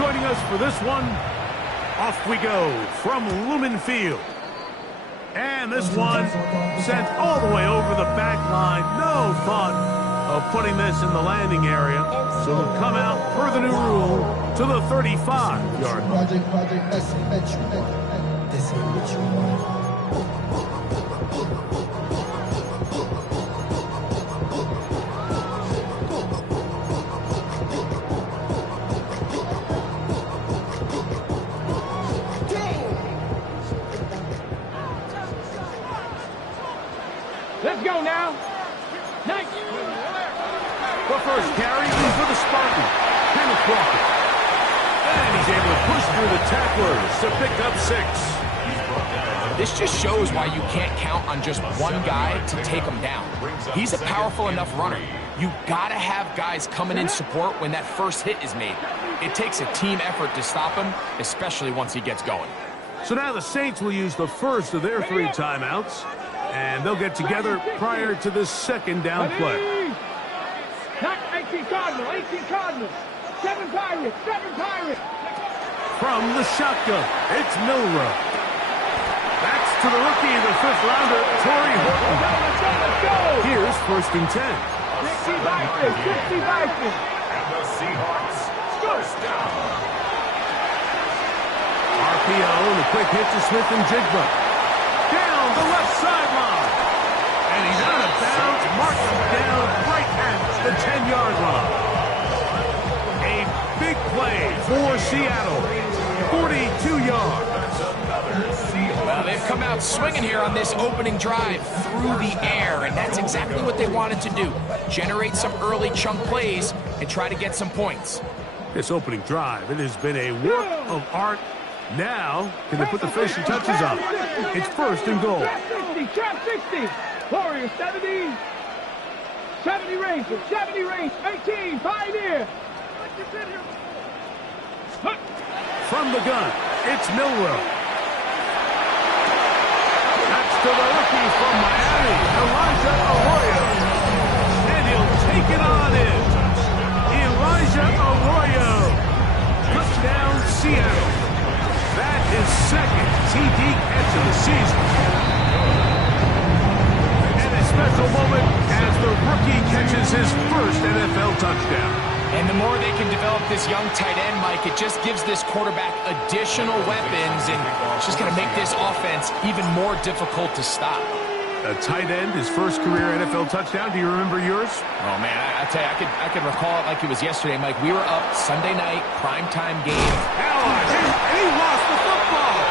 joining us for this one. Off we go from Lumen Field. And this one sent all the way over the back line. No thought of putting this in the landing area. So it'll come out per the new rule to the 35-yard line. Let's go now. Nice. The first carry is for the Spartan, Kenneth Walker. And he's able to push through the tacklers to pick up 6. This just shows why you can't count on just one guy to take him down. He's a powerful enough runner. You gotta have guys coming in support when that first hit is made. It takes a team effort to stop him, especially once he gets going. So now the Saints will use the first of their 3 timeouts, and they'll get together prior to this second down play. Not 18 Cardinals, 18 Cardinals. 7 Pirates, 7 Pirates. From the shotgun, it's Milroe. That's to the rookie, the 5th rounder, Torrey Horton. Let's go. Here's 1st and 10. 60 Vikings, 60 Vikings. And the Seahawks first down. RPO and a quick hit to Smith and Jigba. Down the left sideline. And he's out of bounds, marked him down right at the 10-yard line. A big play for Seattle. 42 yards. Well, they've come out swinging here on this opening drive through the air, and that's exactly what they wanted to do. Generate some early chunk plays and try to get some points. This opening drive, it has been a work of art. Now, can they put the finishing touches on? It's 1st and goal. Trap 60. Warriors 70. 70 Rangers, 70 Rangers, 18 Pioneer. From the gun, it's Milroe. That's to the rookie from Miami, Elijah Arroyo. And he'll take it on in. Elijah Arroyo. Touchdown, Seattle. That is 2nd TD catch of the season. And a special moment as the rookie catches his first NFL touchdown. And the more they can develop this young tight end, Mike, it just gives this quarterback additional weapons, and it's just going to make this offense even more difficult to stop. A tight end, his first career NFL touchdown. Do you remember yours? Oh, man, I tell you, I could recall it like it was yesterday, Mike. We were up Sunday night, primetime game. And he lost the football.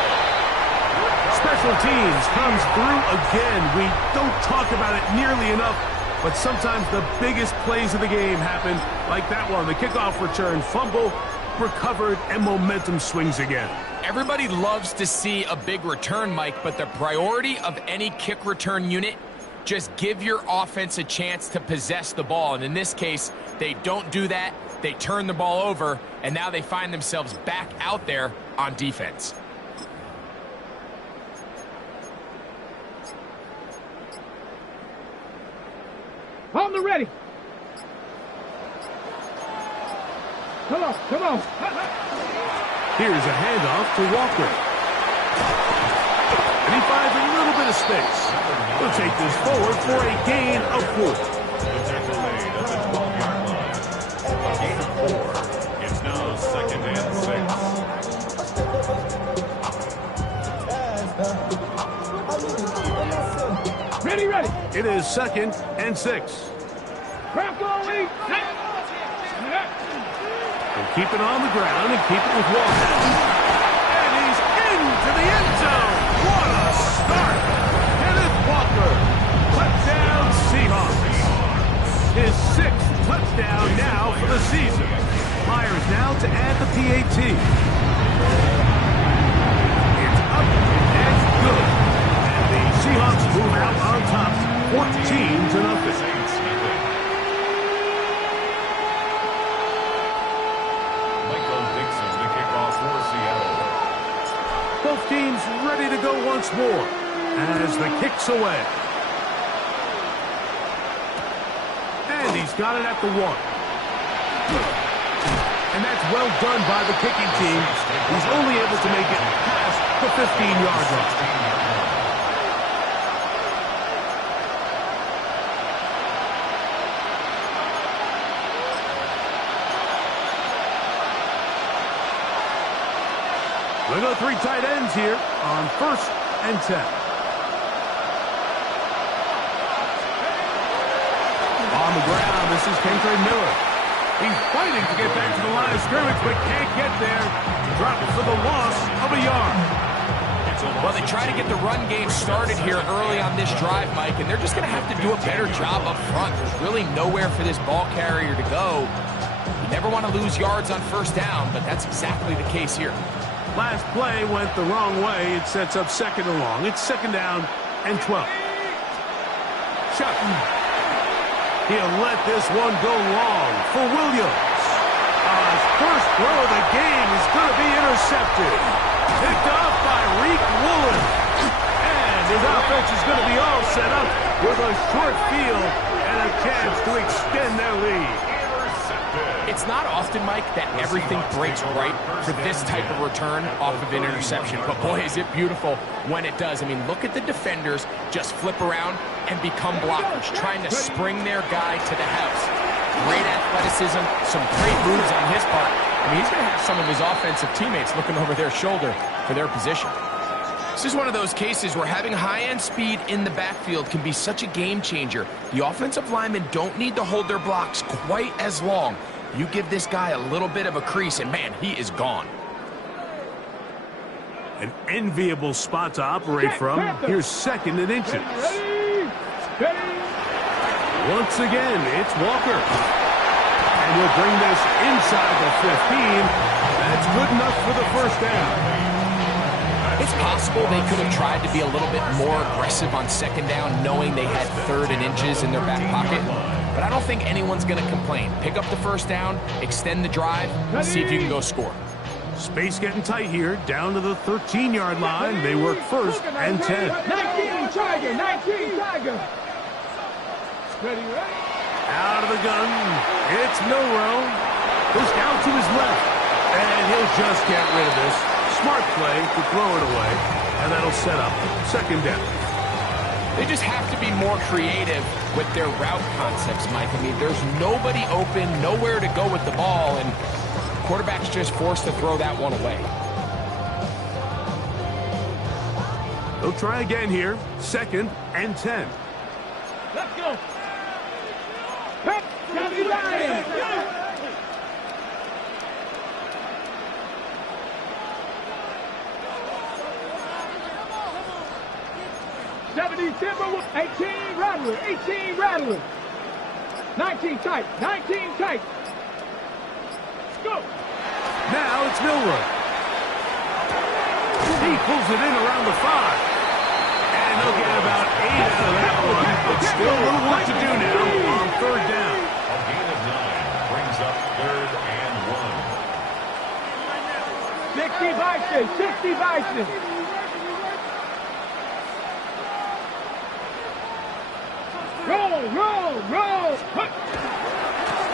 Special teams comes through again. We don't talk about it nearly enough, but sometimes the biggest plays of the game happen like that one. The kickoff return, fumble, recovered, and momentum swings again. Everybody loves to see a big return, Mike, but the priority of any kick return unit, just give your offense a chance to possess the ball. And in this case, they don't do that. They turn the ball over, and now they find themselves back out there on defense. On the ready. Come on, come on. Here's a handoff to Walker. And he finds a little bit of space. He'll take this forward for a gain of 4. The tackle made at the 12-yard line. A gain of 4. It's now 2nd and 6. Ready, ready. It is 2nd and 6. Craft all week. They'll keep it on the ground and keep it with Walker. And he's into the end zone. What a start. Kenneth Walker. Touchdown Seahawks. His 6th touchdown now for the season. Myers now to add the PAT. It's up and good. And the Seahawks move out on top, 14-0. Both teams ready to go once more as the kick's away. And he's got it at the 1. And that's well done by the kicking team. He's only able to make it past the 15-yard line. We go 3 tight ends here on 1st and 10. On the ground, this is Kendre Miller. He's fighting to get back to the line of scrimmage, but can't get there. Dropped for the loss of a yard. Well, they try to get the run game started here early on this drive, Mike, and they're just going to have to do a better job up front. There's really nowhere for this ball carrier to go. You never want to lose yards on 1st down, but that's exactly the case here. Last play went the wrong way. It sets up 2nd and long. It's 2nd down and 12. Sutton. He'll let this one go long for Williams. His first throw of the game is going to be intercepted. Picked off by Reek Woolen. And his offense is going to be all set up with a short field and a chance to extend their lead. It's not often, Mike, that everything breaks right for this type of return off of an interception. But boy, is it beautiful when it does. I mean, look at the defenders just flip around and become blockers, trying to spring their guy to the house. Great athleticism, some great moves on his part. I mean, he's going to have some of his offensive teammates looking over their shoulder for their position. This is one of those cases where having high-end speed in the backfield can be such a game changer. The offensive linemen don't need to hold their blocks quite as long. You give this guy a little bit of a crease, and man, he is gone. An enviable spot to operate from. Here's 2nd and inches. Once again, it's Walker. And we'll bring this inside the 15. That's good enough for the 1st down. It's possible they could have tried to be a little bit more aggressive on 2nd down, knowing they had 3rd and inches in their back pocket. But I don't think anyone's going to complain. Pick up the 1st down, extend the drive, see if you can go score. Space getting tight here, down to the 13-yard line. They work 1st and 10. 19 Tiger, 19 Tiger. Ready. Out of the gun, it's Milroe. Pushed out to his left, and he'll just get rid of this. Smart play to throw it away, and that'll set up 2nd down. They just have to be more creative with their route concepts, Mike. I mean, there's nobody open, nowhere to go with the ball, and the quarterback's just forced to throw that one away. They'll try again here, 2nd and 10. Let's go. Hip, Johnny Ryan. 70 Timber, 18 Rattler, 18 Rattler. 19 tight, 19 tight. Let's go. Now it's Milroe. He pulls it in around the 5. And they'll get about 8 out of that one. But still a little work to do now on 3rd down. A gain of 9 brings up 3rd and 1. 60 Bison. Roll.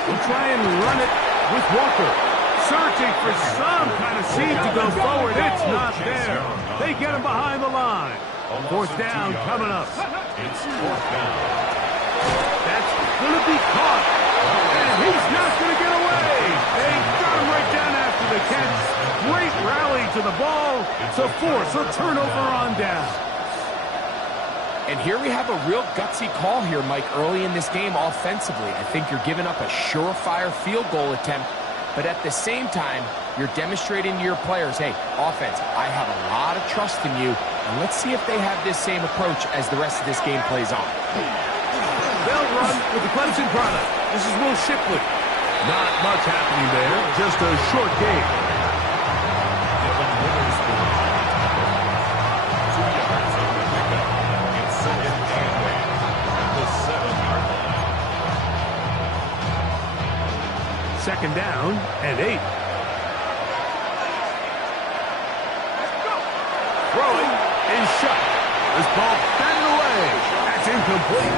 We'll try and run it with Walker. Searching for some kind of seed to go forward. It's not there. They get him behind the line. 4th down coming up. It's 4th down. That's going to be caught. And he's not going to get away. They got him right down after the catch. Great rally to the ball to force a turnover on down. And here we have a real gutsy call here, Mike, early in this game offensively. I think you're giving up a surefire field goal attempt, but at the same time, you're demonstrating to your players, hey, offense, I have a lot of trust in you, and let's see if they have this same approach as the rest of this game plays on. They'll run with the Clemson product. This is Will Shipley. Not much happening there, just a short game. Second down and 8. Throwing is shut. This ball batted away. That's incomplete.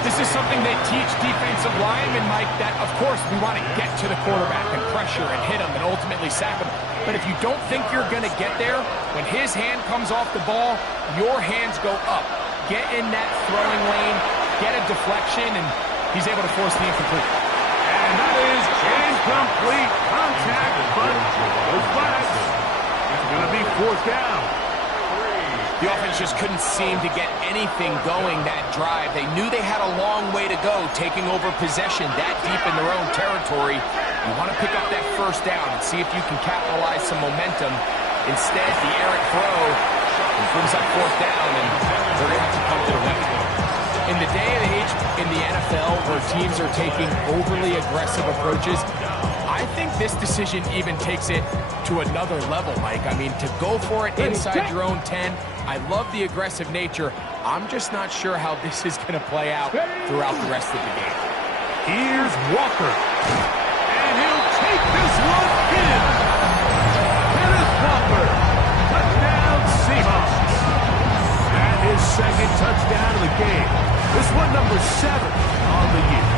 This is something they teach defensive linemen, Mike, that, of course, we want to get to the quarterback and pressure and hit him and ultimately sack him. But if you don't think you're going to get there, when his hand comes off the ball, your hands go up. Get in that throwing lane, get a deflection, and he's able to force the incomplete. And that is incomplete contact, but no flags. It's going to be fourth down. The offense just couldn't seem to get anything going that drive. They knew they had a long way to go, taking over possession that deep in their own territory. You want to pick up that first down and see if you can capitalize some momentum. Instead, the errant throw brings up fourth down, and they're going to have to punt it away. In the day and age in the NFL where teams are taking overly aggressive approaches, I think this decision even takes it to another level, Mike. I mean, to go for it inside your own 10, I love the aggressive nature. I'm just not sure how this is going to play out throughout the rest of the game. Here's Walker. And he'll take this one in. Kenneth Walker. Touchdown, Seahawks. And his second touchdown of the game. This one number 7 on the year.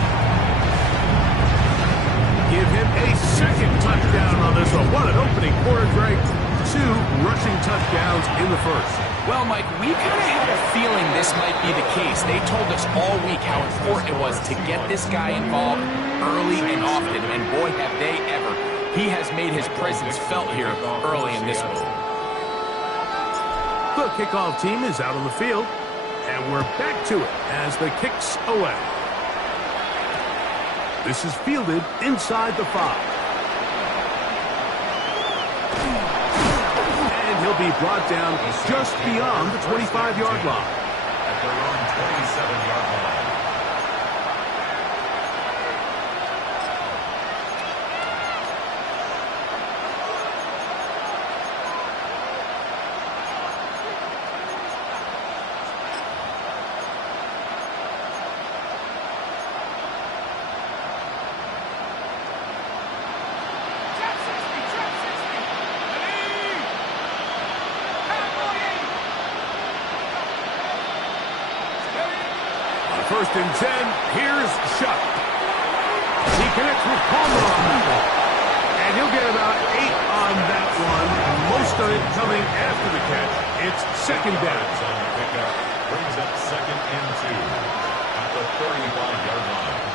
Give him a second touchdown on this one. What an opening quarter, Greg. 2 rushing touchdowns in the first. Well, Mike, we kind of had a feeling this might be the case. They told us all week how important it was to get this guy involved early and often, and boy, have they ever. He has made his presence felt here early in this one. The kickoff team is out on the field, and we're back to it as the kick's away. This is fielded inside the 5. He'll be brought down just beyond the 25-yard line. At their own 27-yard line. First and 10, here's Shuck. He connects with Palmer on that one. And he'll get about 8 on that one. Most of it coming after the catch. It's second down. On the pickup, brings up second and 2 at the 35-yard line.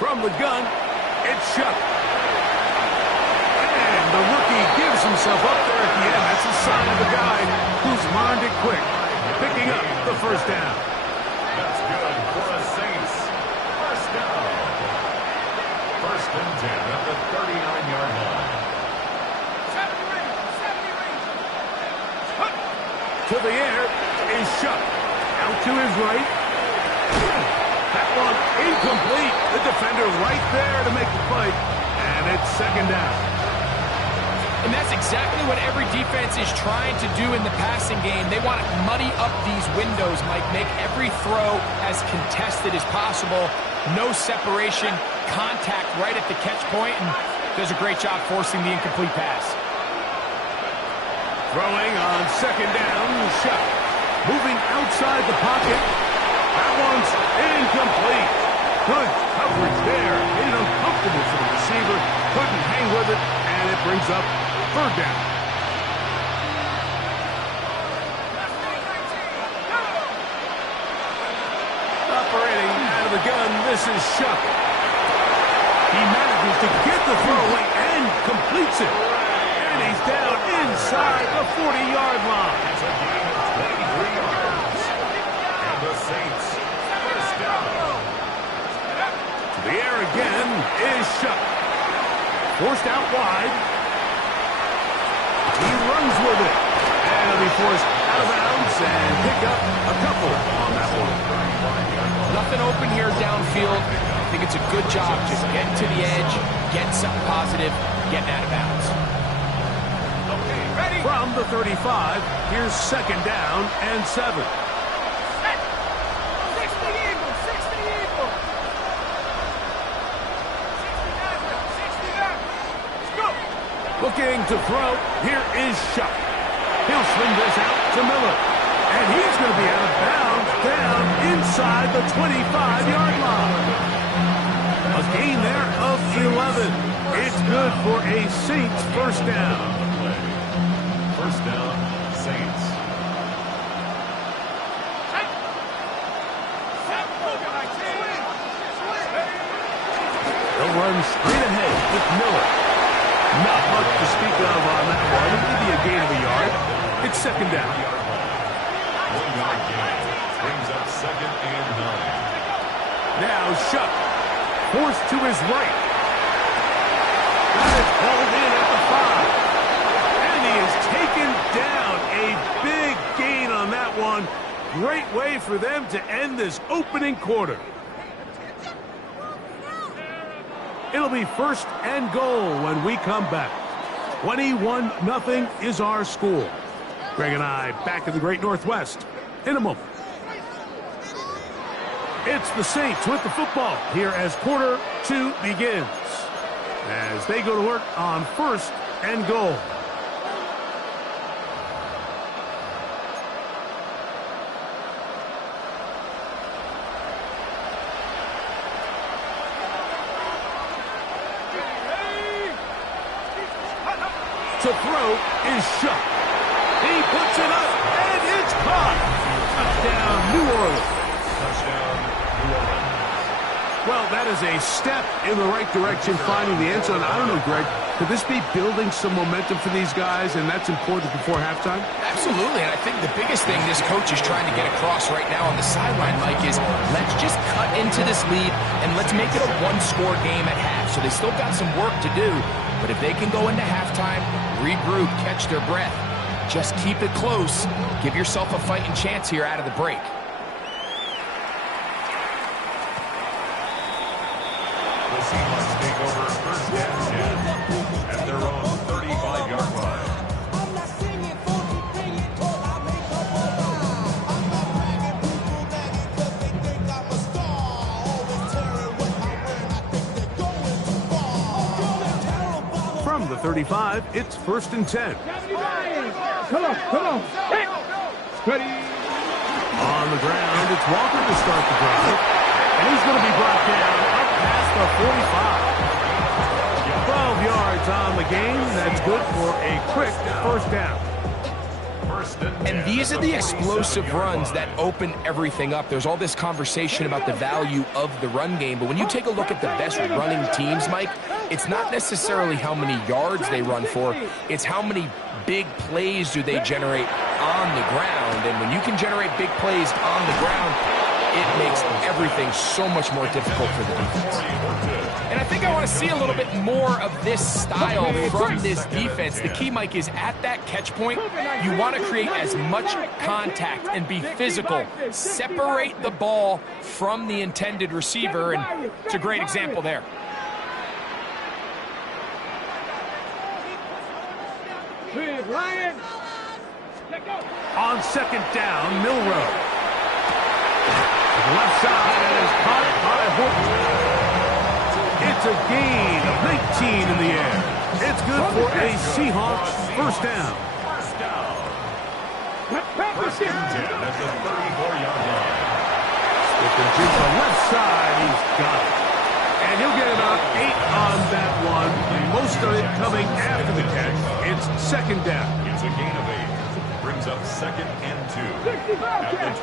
From the gun, it's Shuck. And the rookie gives himself up there at the end. That's a sign of a guy who's learned it quick, picking up the first down. That's good for the Saints. First down. First and 10 at the 39-yard line. To the air is Shuck. Out to his right. That one incomplete. The defender right there to make the play. And it's second down. And that's exactly what every defense is trying to do in the passing game. They want to muddy up these windows, Mike. Make every throw as contested as possible. No separation, contact right at the catch point, and does a great job forcing the incomplete pass. Throwing on second down, Shuck. Moving outside the pocket. That one's incomplete. Good coverage there. Made it uncomfortable for the receiver. Couldn't hang with it, and it brings up third down. Operating out of the gun, this is Shuck. He manages to get the throwaway and completes it. And he's down inside the 40-yard line. It's a gain of 23 yards. And the Saints, first down. To the air again is Shuck. Forced out wide. He runs with it. And he'll be forced out of bounds and pick up a couple on that one. Nothing open here downfield. I think it's a good job just getting to the edge, getting something positive, getting out of bounds. From the 35, here's second down and 7. Looking to throw. Here is Shuck. He'll swing this out to Miller. And he's going to be out of bounds down inside the 25-yard line. A gain there of 11. It's good for a Saints first down. First down, Saints. They'll run straight ahead with Miller. Not much to speak of on that one. Maybe a gain of a yard. It's second down. 1 yard gain. Brings up second and 9. Now Shuck. Forced to his right. Got it hauled in at the 5. And he is taken down. A big gain on that one. Great way for them to end this opening quarter. It'll be first and goal when we come back. 21-0 is our score. Greg and I back in the Great Northwest in a moment. It's the Saints with the football here as quarter 2 begins. As they go to work on first and goal. To throw is Shuck. He puts it up, and it's caught. Touchdown, New Orleans. Touchdown, New Orleans. Well, that is a step in the right direction, finding the end zone. I don't know, Greg, could this be building some momentum for these guys, and that's important before halftime? Absolutely, and I think the biggest thing this coach is trying to get across right now on the sideline, Mike, is let's just cut into this lead, and let's make it a one-score game at half. So they still got some work to do, but if they can go into halftime, regroup, catch their breath, just keep it close, give yourself a fighting chance here out of the break. The Seahawks take over first and 10 at their own 35-yard line. From the 35, it's first and 10. Come on. Hit. Ready. On the ground, it's Walker to start the drive. And he's going to be brought down up past the 45. 12 yards on the game. That's good for a quick first down. And these are the explosive runs that open everything up. There's all this conversation about the value of the run game, but when you take a look at the best running teams, Mike, it's not necessarily how many yards they run for, it's how many big plays do they generate on the ground. And when you can generate big plays on the ground, it makes everything so much more difficult for the defense. And I think I want to see a little bit more of this style from this defense. The key, Mike, is at that catch point, you want to create as much contact and be physical. Separate the ball from the intended receiver, and it's a great example there. On second down, Milroe. Left side is caught by Horton. It's a gain of 19 in the air. It's good for a Seahawks first down. First and 10 at the 34-yard line. Sticking to the left side, he's got it. And he'll get about 8 on that one. Most of it coming after the catch. It's second down. It's a gain of 8. Brings up second and 2 at the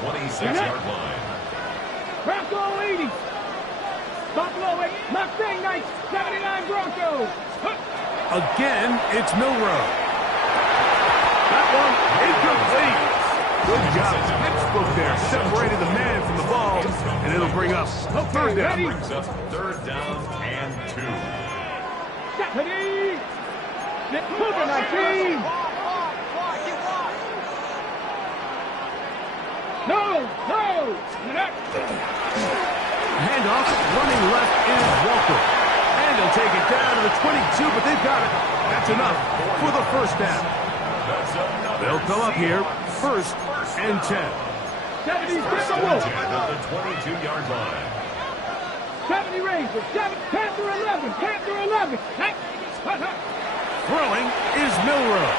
26-yard line. Bronco 80. Buffalo 8. Mustang Knights 79 Broncos. Again, it's Milroe. That one incomplete. Good job. Pittsburgh there separated the man from the ball, and it'll bring us third down. Brings up third down and 2. Deputy. Moving our team. No. Handoff, running left is Walker. And they'll take it down to the 22, but they've got it. That's enough for the first down. They'll come up here, first and 10. 70 First and 10 at the 22-yard line. 70 Rangers. 7, Panther 11. Panther 11. Throwing is Milroe.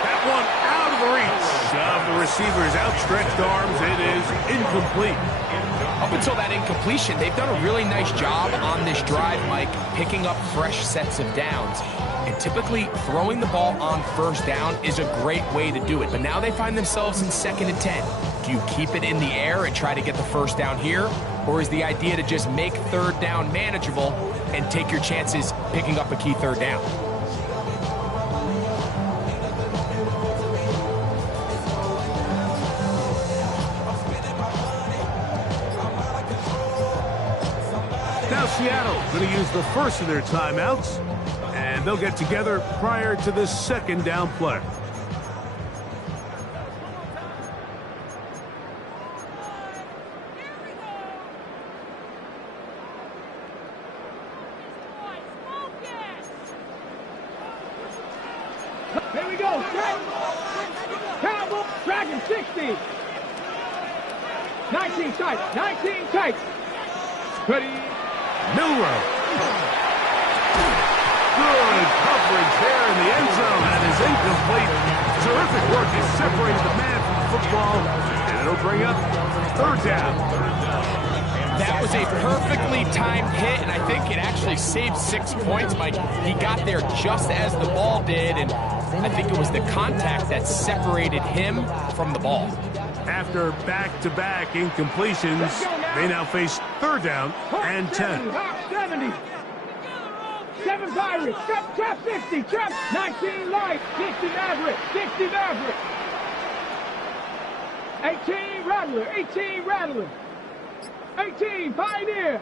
That one out of the reach of the receiver's outstretched arms. It is incomplete. Up until that incompletion, they've done a really nice job on this drive, Mike, picking up fresh sets of downs. And typically, throwing the ball on first down is a great way to do it. But now they find themselves in 2nd and 10. Do you keep it in the air and try to get the first down here? Or is the idea to just make 3rd down manageable and take your chances picking up a key 3rd down? Now Seattle going to use the first of their timeouts, and they'll get together prior to the 2nd down play. Here we go. Cowboy. Dragon 60. 19 tight. 19 tight. Ready. Milroe. Good coverage there in the end zone. That is incomplete. Terrific work to separate the man from the football, and it'll bring up 3rd down. That was a perfectly timed hit, and I think it actually saved 6 points, Mike. He got there just as the ball did, and I think it was the contact that separated him from the ball. After back-to-back incompletions, they now face 3rd down and 10. 70. 7 Pirates. Trap 50. Trap 19 light. 60 Maverick. 60 Maverick. 18 Rattler. 18 Rattler. 18 Pioneer.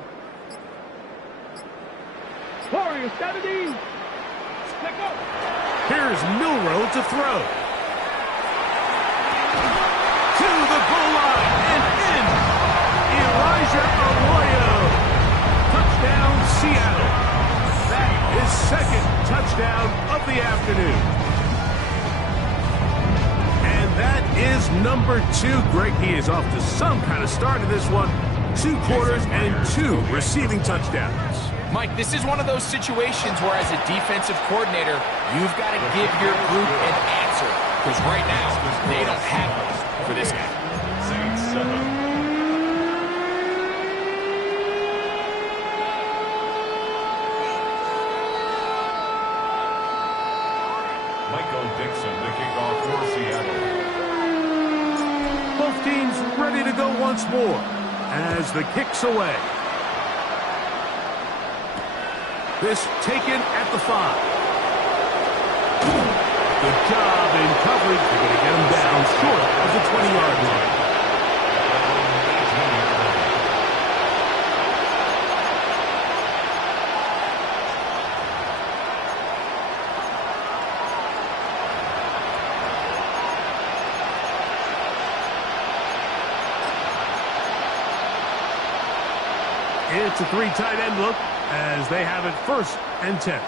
Warrior 70. Let go. Here's Milroe to throw. To the goal line and in. Elijah Arroyo. Touchdown, Seattle. That is 2nd touchdown of the afternoon. And that is number 2. Greg, he is off to some kind of start in this one. 2 quarters and 2 receiving touchdowns. Mike, this is one of those situations where as a defensive coordinator, you've got to give your group an answer. Because right now, they don't have one for this guy. Saints 7. Michael Dixon, the kickoff for Seattle. Both teams ready to go once more as the kick's away. This taken at the 5. Good job in coverage. They're going to get him down short of the 20-yard line. It's a 3 tight end look as they have it 1st and 10.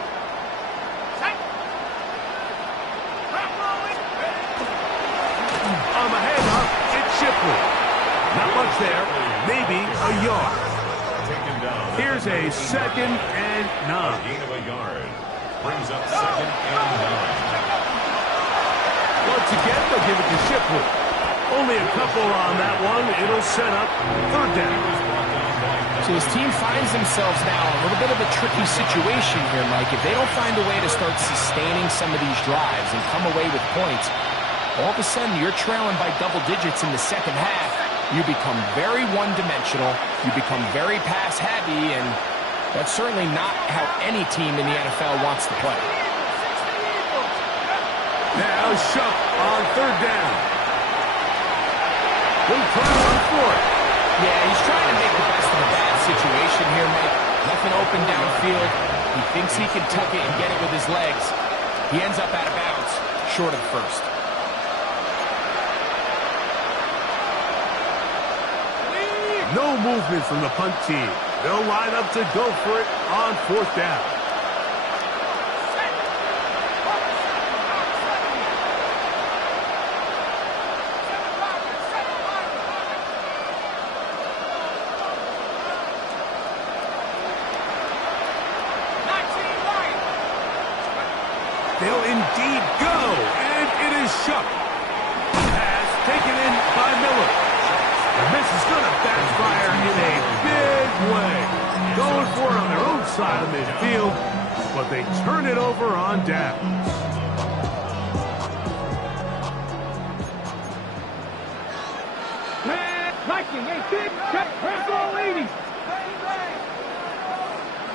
On the handoff, it's Shipley. Not much there, maybe a yard. Here's a 2nd and 9. Gain of a yard. Brings up 2nd and 9. Once again, they'll give it to Shipley. Only a couple on that one. It'll set up 3rd down. So his team finds themselves now in a little bit of a tricky situation here, Mike. If they don't find a way to start sustaining some of these drives and come away with points, all of a sudden you're trailing by double digits in the 2nd half. You become very one-dimensional. You become very pass-heavy, and that's certainly not how any team in the NFL wants to play. Now Shuck on 3rd down. He'll try on 4th. Yeah, he's trying to make the best of a bad situation here, Mike. Nothing open downfield. He thinks he can tuck it and get it with his legs. He ends up out of bounds, short of 1st. No movement from the punt team. They'll line up to go for it on 4th down. They'll indeed go, and it is shut. Pass taken in by Miller. And this is going to backfire in a big way. Going for it on their own side of midfield, but they turn it over on downs. Viking, 18, check, press all 80.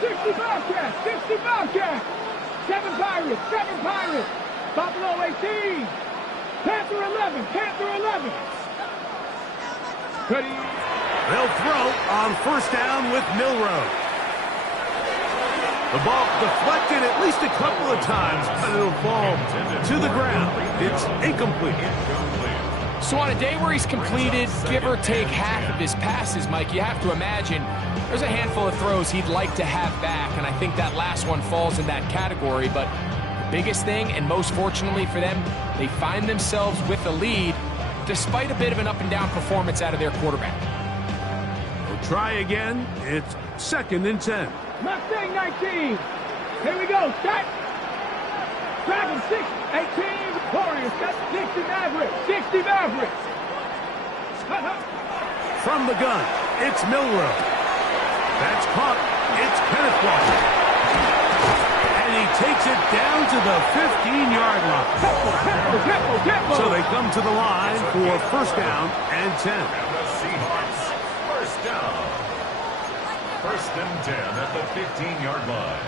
60 Bobcats, 60 Bobcats. 7 Pirates, 7 Pirates. Buffalo 18. Panther 11, Panther 11. Ready. They'll throw on first down with Milroe. The ball deflected at least a couple of times, but it'll fall to the ground. It's incomplete. So on a day where he's completed, give or take half of his passes, Mike, you have to imagine there's a handful of throws he'd like to have back, and I think that last one falls in that category. But the biggest thing, and most fortunately for them, they find themselves with a lead despite a bit of an up-and-down performance out of their quarterback. We'll try again. It's 2nd and 10. Mustang 19. Here we go. Start. Dragon 6, 18. Warriors got 60 Mavericks. 60 Mavericks. From the gun, it's Milroe. That's caught. It's Kenneth Walker. And he takes it down to the 15-yard line. So they come to the line for first down and 10. And the Seahawks, first down. 1st and 10 at the 15-yard line.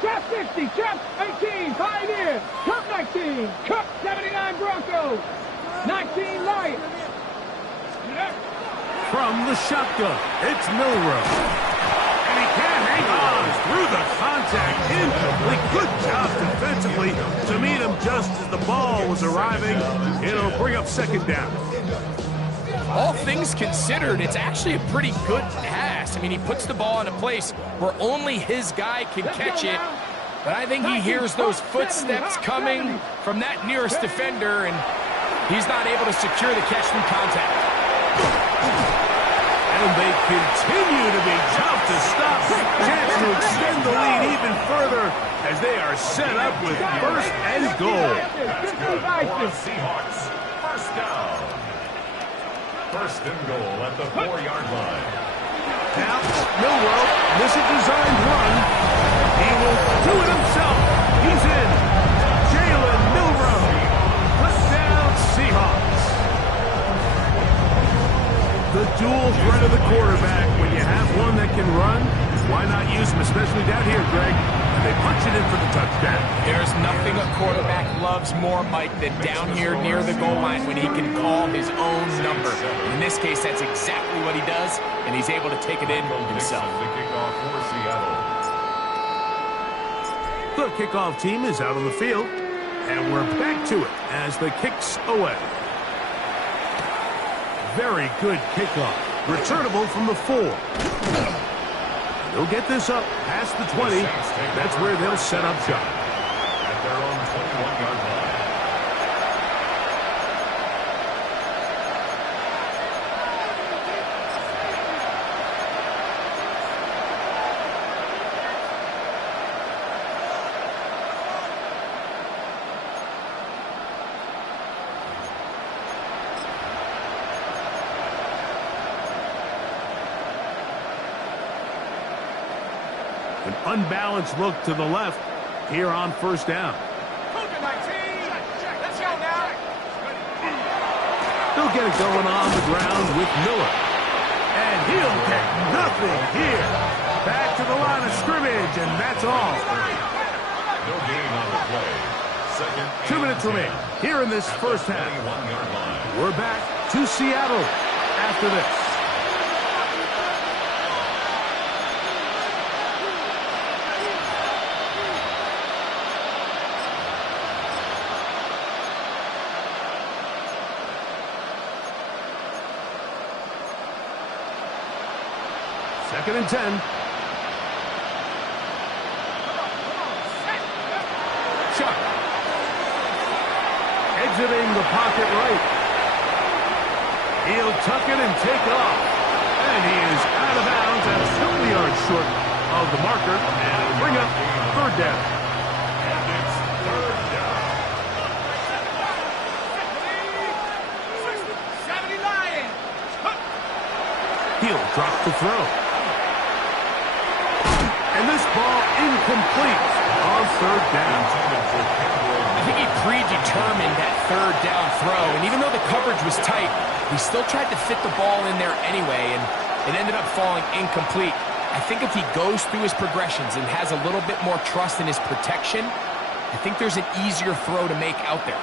Trap 60, Trap 18, Pioneer, Cup 19, Cup 79 Broncos, 19 Lions. From the shotgun, it's Milroe. And he can't hang on through the contact. Incomplete. Good job defensively to meet him just as the ball was arriving. It'll bring up 2nd down. All things considered, it's actually a pretty good pass. I mean, he puts the ball in a place where only his guy can catch it. But I think he hears those footsteps coming from that nearest defender, and he's not able to secure the catch through contact. And they continue to be tough to stop. Chance to extend the lead even further as they are set up with 1st and goal. That's good for the Seahawks. First down. 1st and goal at the 4-yard line. Now, Milroe, this is designed run. He will do it himself. He's in. Jalen Milroe. Touchdown, Seahawks. The dual threat of the quarterback. When you have one that can run, why not use him, especially down here, Greg? And they punch it in for the touchdown. There's nothing a quarterback loves more, Mike, than down here near the goal line when he can call his own number. In this case, that's exactly what he does, and he's able to take it in himself. The kickoff for Seattle. The kickoff team is out on the field, and we're back to it as the kick's away. Very good kickoff. Returnable from the 4. They'll get this up past the 20. That's where they'll set up shop. At their own 21-yard line. An unbalanced look to the left here on first down. They'll get it going on the ground with Miller. And he'll get nothing here. Back to the line of scrimmage, and that's all. No gain on the play. 2nd 2 minutes remain here in this first half. 21-yard line. We're back to Seattle after this. Second and 10. Chuck. Exiting the pocket right. He'll tuck it and take off. And he is out of bounds at a couple yards short of the marker. And it'll bring up 3rd down. And it's 3rd down. Drop to throw. And this ball incomplete on third down. I think he predetermined that third down throw, and even though the coverage was tight, he still tried to fit the ball in there anyway, and it ended up falling incomplete. I think if he goes through his progressions and has a little bit more trust in his protection, I think there's an easier throw to make out there.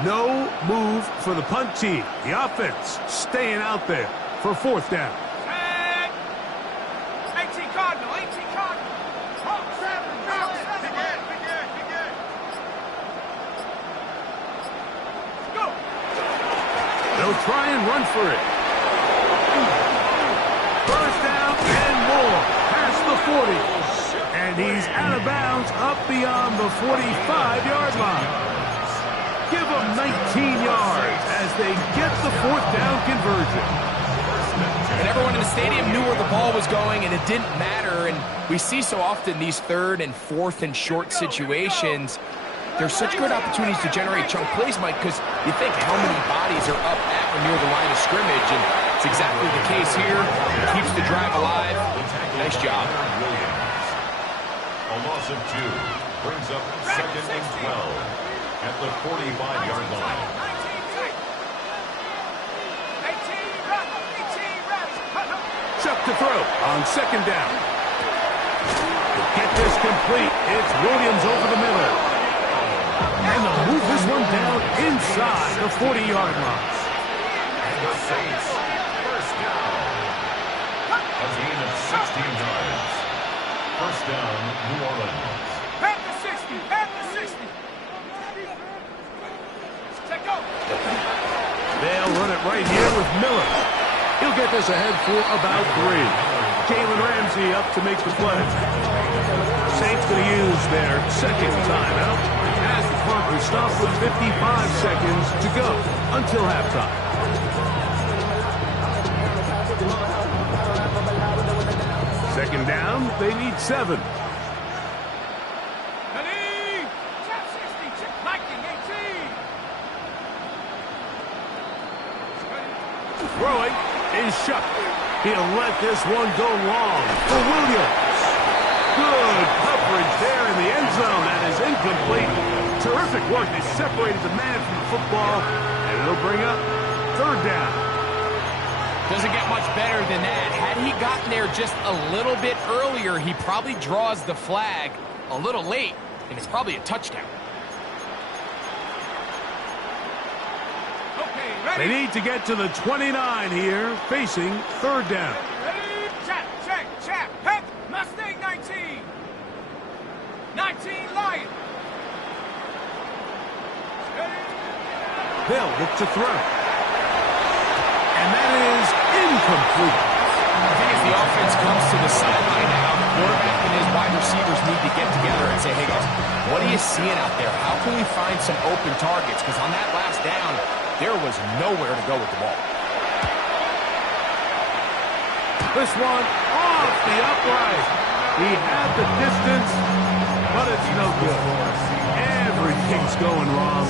No move for the punt team. The offense staying out there for fourth down. 18 Cardinal, 18 Cardinal. Hawk 7, Hawk 7. Begin. Go. They'll try and run for it. First down and more. Past the 40. And he's out of bounds up beyond the 45-yard line. Give them 19 yards as they get the fourth down conversion. And everyone in the stadium knew where the ball was going, and it didn't matter. And we see so often these third and fourth and short situations. There's such good opportunities to generate chunk plays, Mike, because you think how many bodies are up at or near the line of scrimmage, and it's exactly the case here. It keeps the drive alive. Nice job. A loss of 2 brings up 2nd and 12 at the 45-yard line. 18, Chuck to throw on second down. To get this complete, it's Williams over the middle. And they'll move this one down inside the 40-yard line. And the Saints, first down. A gain of 16 yards. First down, New Orleans. At the 60, at the 60. Check go. They'll run it right here with Miller. He'll get this ahead for about 3. Jalen Ramsey up to make the play. Saints going to use their second timeout as the clock will stop with 55 seconds to go until halftime. Second down, they need 7. Ready? Check 60, check Viking 18. Throwing is Shuck. He'll let this one go long for Williams. Good coverage there in the end zone. That is incomplete. Terrific work. They separated the man from the football, and it'll bring up third down. Doesn't get much better than that. Had he gotten there just a little bit earlier, he probably draws the flag a little late, and it's probably a touchdown. Okay, They ready? need to get to the 29 here, facing third down. Ready? Check. Heck, Mustang 19. 19 Lion. Ready? They'll look to throw. And that is incomplete. I think as the offense comes to the sideline now, the quarterback and his wide receivers need to get together and say, hey guys, what are you seeing out there? How can we find some open targets? Because on that last down, there was nowhere to go with the ball. This one off the upright. He had the distance, but it's no good. Everything's going wrong.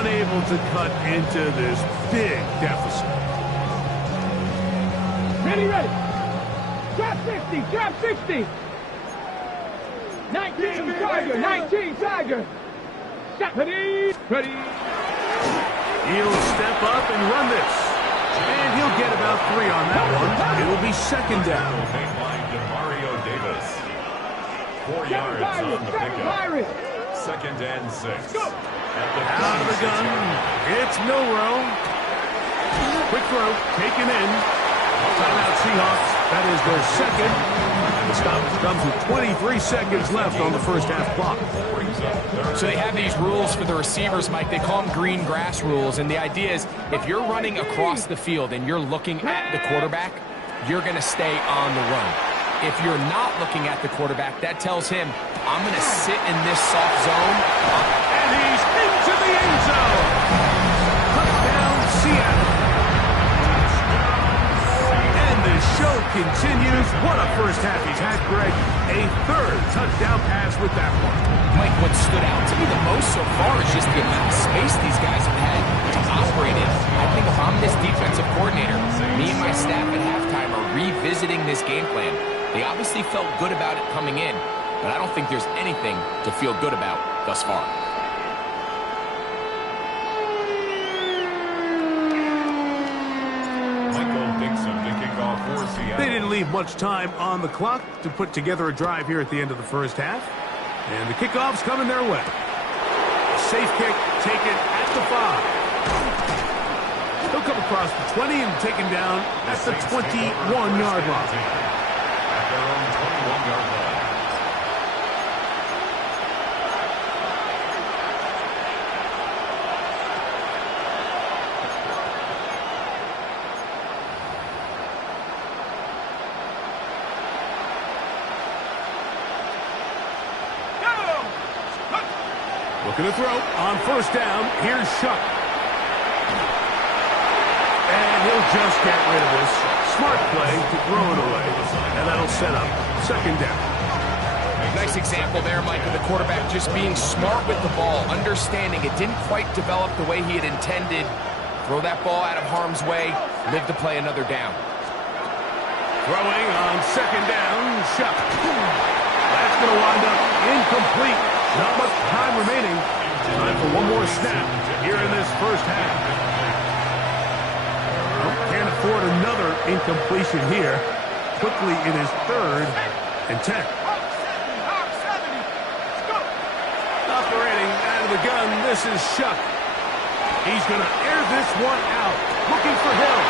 Unable to cut into this big deficit. Ready. Drop 60. 19 Tiger. Shot. Ready. He'll step up and run this. And he'll get about 3 on that one. It will be second down. Made by DeMario Davis. 4 yards on the pickup. Second and 6. Out of the gun. It's Milrow. Quick throw. Taken in. Timeout Seahawks. That is their second. And the stop comes with 23 seconds left on the first half clock. So they have these rules for the receivers, Mike. They call them green grass rules. And the idea is if you're running across the field and you're looking at the quarterback, you're going to stay on the run. If you're not looking at the quarterback, that tells him, I'm going to sit in this soft zone. And he's into the end zone. Touchdown, Seattle. And the show continues. What a first half he's had, Greg. A third touchdown pass with that one. Mike, what stood out to me the most so far is just the amount of space these guys have had to operate in. I think if I'm this defensive coordinator, me and my staff at halftime are revisiting this game plan. They obviously felt good about it coming in, but I don't think there's anything to feel good about thus far. They didn't leave much time on the clock to put together a drive here at the end of the first half. And the kickoff's coming their way. A safe kick taken at the 5. He'll come across the 20 and taken down at the 21-yard line. At their own 21-yard line. Looking to throw on first down. Here's Shuck. And he'll just get rid of this. Smart play to throw it away. And that'll set up second down. Nice example there, Mike, of the quarterback just being smart with the ball, understanding it didn't quite develop the way he had intended. Throw that ball out of harm's way, live to play another down. Throwing on second down. Shuck. That's going to wind up incomplete. Not much time remaining. Time for one more snap here in this first half. Can't afford another incompletion here. Quickly in his third and 10. Operating out of the gun, this is Shuck. He's going to air this one out. Looking for Hill.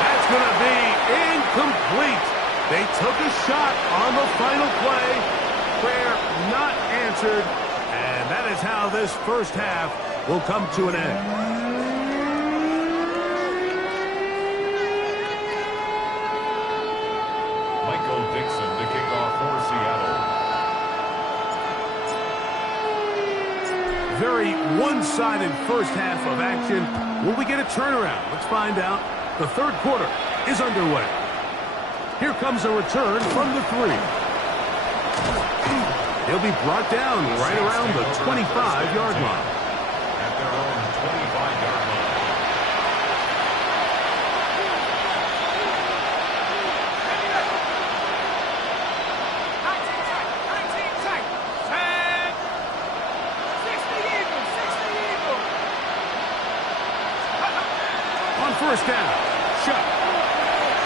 That's going to be incomplete. They took a shot on the final play. Prayer not answered, and that is how this first half will come to an end. Michael Dixon to kick off for Seattle. Very one-sided first half of action. Will we get a turnaround? Let's find out. The third quarter is underway. Here comes a return from the 3. He'll be brought down right around the 25-yard line. At their own 25-yard line. On first down, Shuck.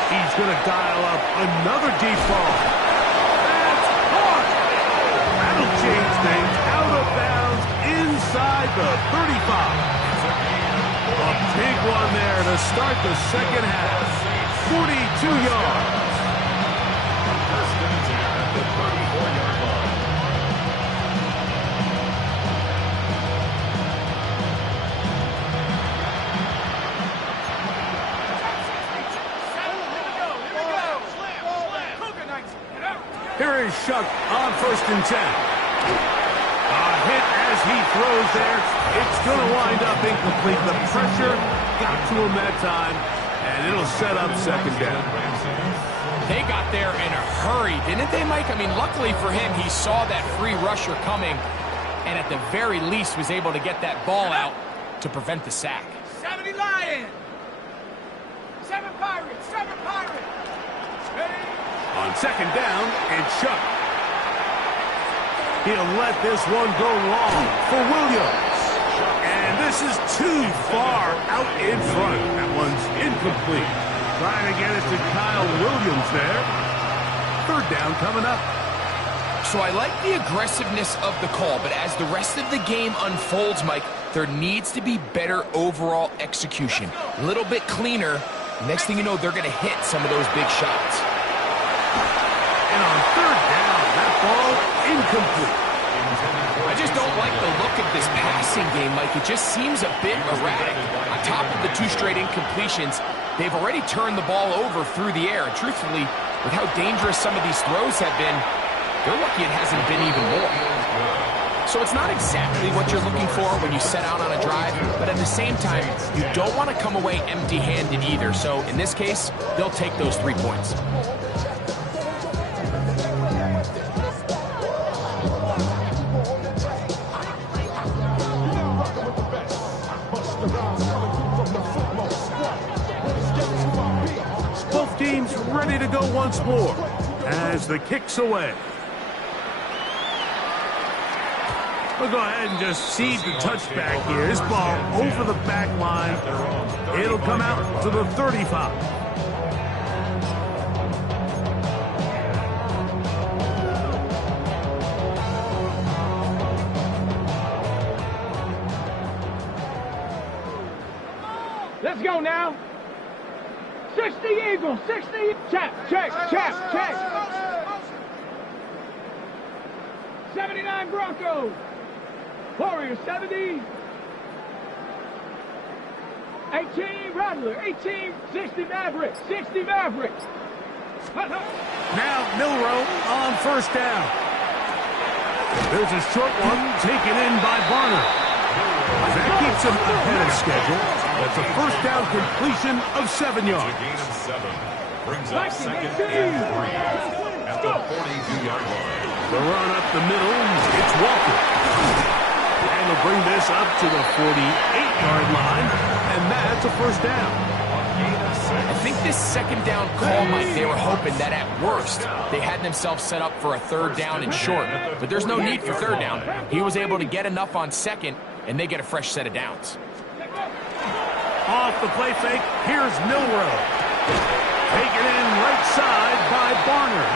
He's going to dial up another deep ball. That's caught. That'll change things out of bounds inside the 35. A big one there to start the second half. 42 yards. First and 10 at the 34-yard line. Here is Shuck on first and 10. A hit as he throws there. It's going to wind up incomplete. The pressure got to him that time, and it'll set up second down. They got there in a hurry, didn't they, Mike? I mean, luckily for him, he saw that free rusher coming, and at the very least was able to get that ball out to prevent the sack. 70 Lions! 7 Pirates! 7 Pirates! On second down, it's Shuck. He'll let this one go long for Williams. And this is too far out in front. That one's incomplete. Trying to get it to Kyle Williams there. Third down coming up. So I like the aggressiveness of the call, but as the rest of the game unfolds, Mike, there needs to be better overall execution. A little bit cleaner. Next thing you know, they're going to hit some of those big shots. And on third down, that ball incomplete. I just don't like the look of this passing game, Mike. It just seems a bit erratic. On top of the 2 straight incompletions, they've already turned the ball over through the air. And truthfully, with how dangerous some of these throws have been, they're lucky it hasn't been even more. So it's not exactly what you're looking for when you set out on a drive, but at the same time, you don't want to come away empty-handed either. So in this case, they'll take those 3 points. Both teams ready to go once more as the kick's away. We'll go ahead and just cede the touchback here. This ball over the back line. It'll come out to the 35. Let's go now. 60 Eagles, 60. Check. 79 Broncos. Warriors, 70. 18 Rattler, 18, 60 Mavericks, 60 Mavericks. Now Milroe on first down. There's a short one taken in by Barner. That keeps him ahead of schedule. That's a first down completion of 7 yards. A gain of 7. Brings up 2nd and 3 at the 42-yard line. The run up the middle, it's Walker. And he'll bring this up to the 48-yard line, and that's a first down. I think this second down call, Mike, they were hoping that at worst they had themselves set up for a third down and short. But there's no need for third down. He was able to get enough on second, and they get a fresh set of downs. Off the play fake, here's Milroe. Taken in right side by Barner.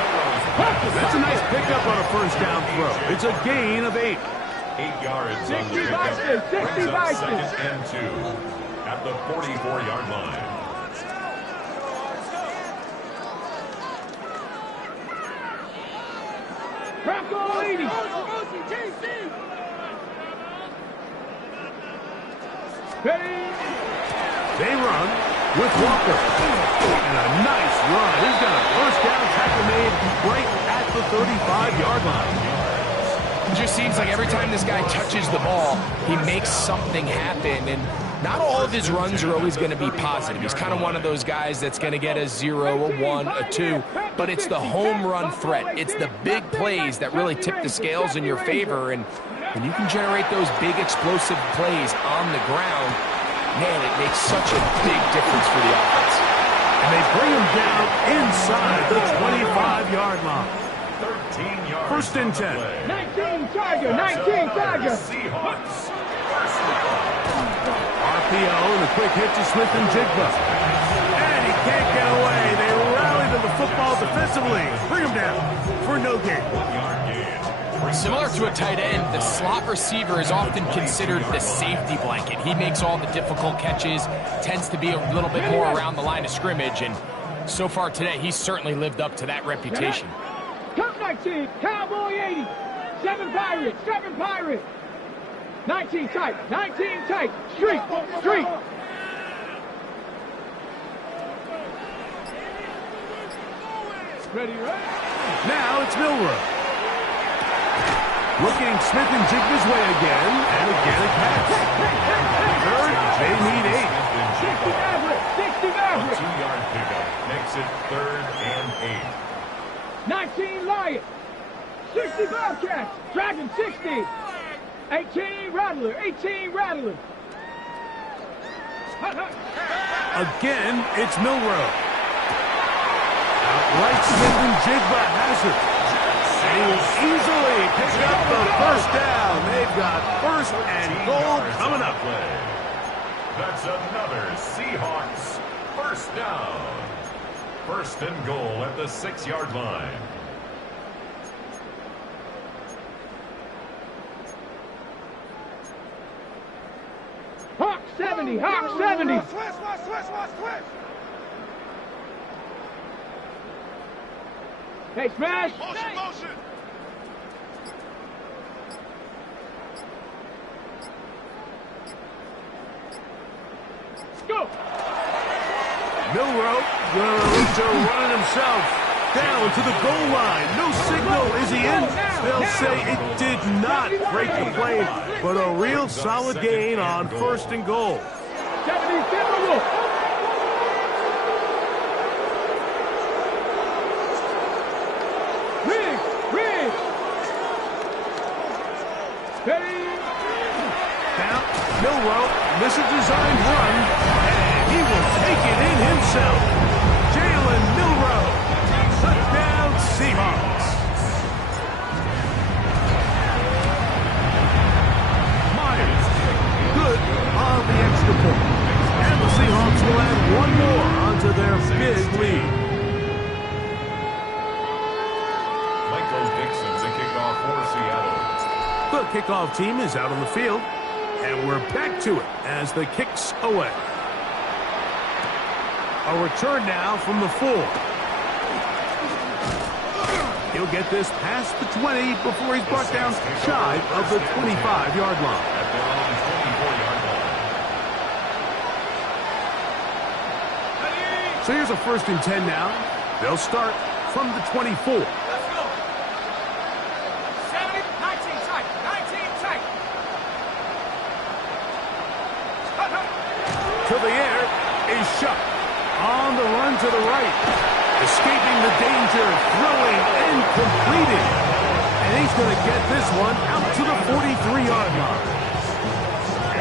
That's a nice pickup on a first down throw. It's a gain of 8. 8 yards on the pickup. Brings up 2nd and 2 at the 44-yard line. Bronco 80. Ready. They run with Walker. And a nice run. He's got a first down tackle made right at the 35-yard line. It just seems like every time this guy touches the ball, he makes something happen. And not all of his runs are always going to be positive. He's kind of one of those guys that's going to get a 0, a 1, a 2. But it's the home run threat. It's the big plays that really tip the scales in your favor. And when you can generate those big explosive plays on the ground, man, it makes such a big difference for the offense. And they bring him down inside the 25-yard line. 13 yards. First and 10. 19 Tiger, 19 Tiger. Seahawks. RPO and a quick hit to Smith and Jigba. And he can't get away. They rally to the football defensively. Bring him down for no gain. 1-yard gain. Similar to a tight end, the slot receiver is often considered the safety blanket. He makes all the difficult catches, tends to be a little bit more around the line of scrimmage, and so far today, he's certainly lived up to that reputation. Come 19, Cowboy 80. 7 Pirates, 7 Pirates. 19 tight, 19 tight. Street. Ready, right? Now it's Milroe. Looking Smith and Jigba's way again, and again a pass. Third, they need 8. 60 Mavericks, 60 A Mavericks. 2-yard pickup makes it 3rd and 8. 19 Lions. 60 Bobcats. Dragon 60. 18 Rattler, 18 Rattler. Again, it's Milroe. Outright Smith and Jigba has it. And he will easily pick up the first down. They've got first and goal coming up. That's another Seahawks first down. First and goal at the 6-yard line. Hawk 70, Hawk 70. Switch. Hey, smash. Motion. Go. Milroe going to look to run it himself. Down to the goal line. No signal. Is he in? They'll say it did not break the plane, but a real solid gain on first and goal. 70 Timberwolves. Riggs. Steady. Now, Milroe misses a designed run, and he will take it in himself. Jalen Milroe. Touchdown, Seahawks. Myers, good on the extra point. And the Seahawks will add one more onto their big lead. Michael Dixon, the kickoff for Seattle. The kickoff team is out on the field, and we're back to it as the kick's away. A return now from the 4. He'll get this past the 20 before he's brought down shy of the 25-yard line. At their own 24-yard line. So here's a 1st and 10 now. They'll start from the 24. To the air is Shuck. On the run to the right. Escaping the danger, throwing and completing. And he's going to get this one out to the 43-yard line.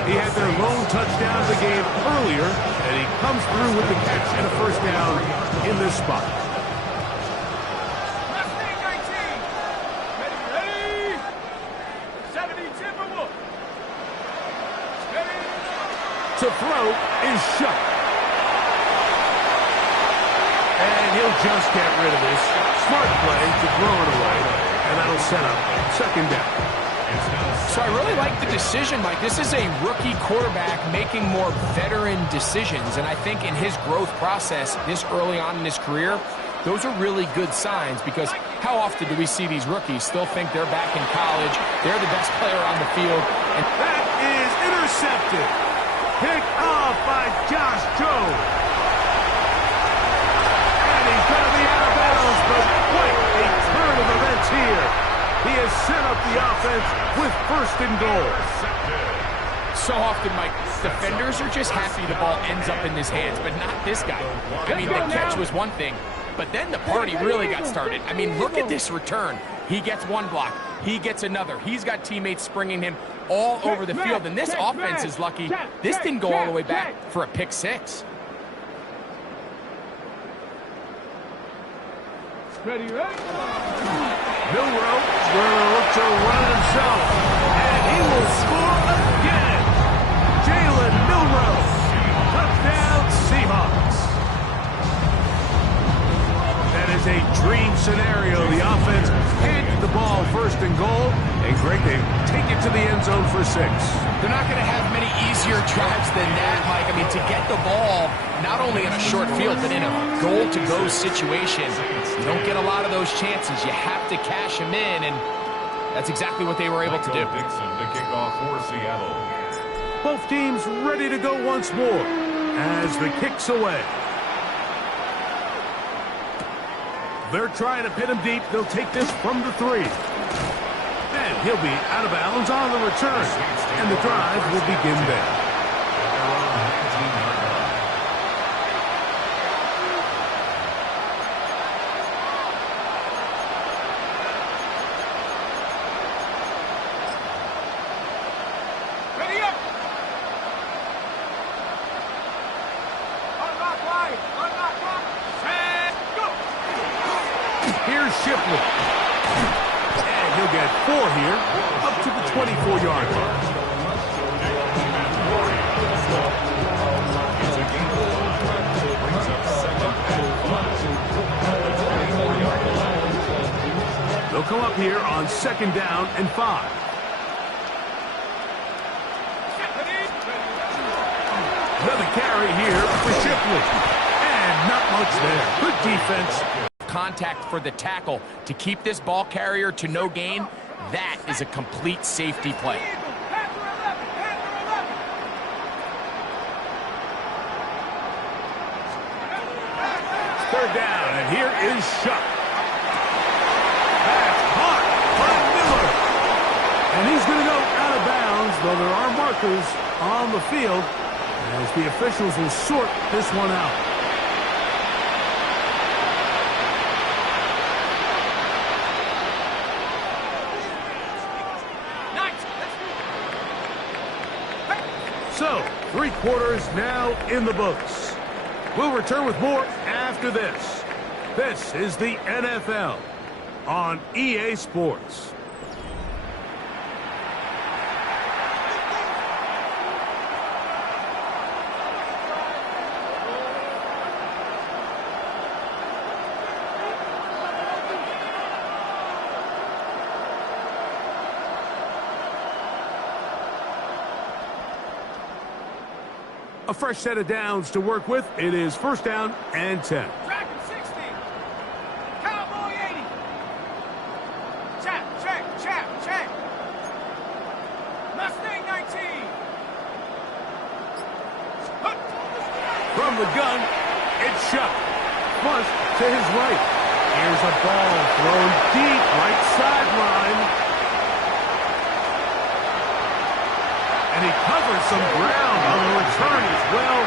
He had their lone touchdown of the game earlier, and he comes through with the catch and a 1st down in this spot. Ready. 70 Timberwolves. Steady. To throw is Shuck. And he'll just get rid of this. Smart play to throw it away. And that'll set up 2nd down. So I really like the decision, Mike. This is a rookie quarterback making more veteran decisions. And I think in his growth process this early on in his career, those are really good signs, because how often do we see these rookies still think they're back in college, they're the best player on the field? And that is intercepted. Picked off by Josh Jones. And he's going to be out of bounds, but quite a turn of events here. He has set up the offense with 1st and goal. so often, Mike, defenders are just happy the ball ends up in his hands, but not this guy. I mean, the catch was one thing, but then the party really got started. I mean, look at this return. He gets one block. He gets another. He's got teammates springing him all over the field, and this offense is lucky. This didn't go all the way back for a pick six. Ready, ready? Milroe will look to run himself, and he will score again. Jalen Milroe, touchdown Seahawks. That is a dream scenario. The offense handed the ball 1st and goal, and Greg, they take it to the end zone for 6. They're not going to have many easier drives than that, Mike. I mean, to get the ball not only in a short field, but in a goal-to-go situation, you don't get a lot of those chances. You have to cash them in, and that's exactly what they were able to do. Dixon, the kickoff for Seattle. Both teams ready to go once more as the kick's away. They're trying to pin him deep. They'll take this from the 3. And he'll be out of bounds on the return. And the drive will begin there. Ready up! Unlock line! Unlock line! Set, go! Here's Shipley. And he'll get 4 here, up to the 24-yard line. They'll come up here on 2nd down and 5. Another carry here for Shipley. And not much there. Good defense. Contact for the tackle to keep this ball carrier to no gain. That is a complete safety play. Third down, and here is Shuck. though there are markers on the field as the officials will sort this one out. So, 3 quarters now in the books. We'll return with more after this. This is the NFL on EA Sports. A fresh set of downs to work with. It is first down and 10. Dragon 60. Cowboy 80. Check. Mustang 19. From the gun, it's Shuck. Flush to his right. Here's a ball thrown deep right sideline. And he covers some ground on the return as well.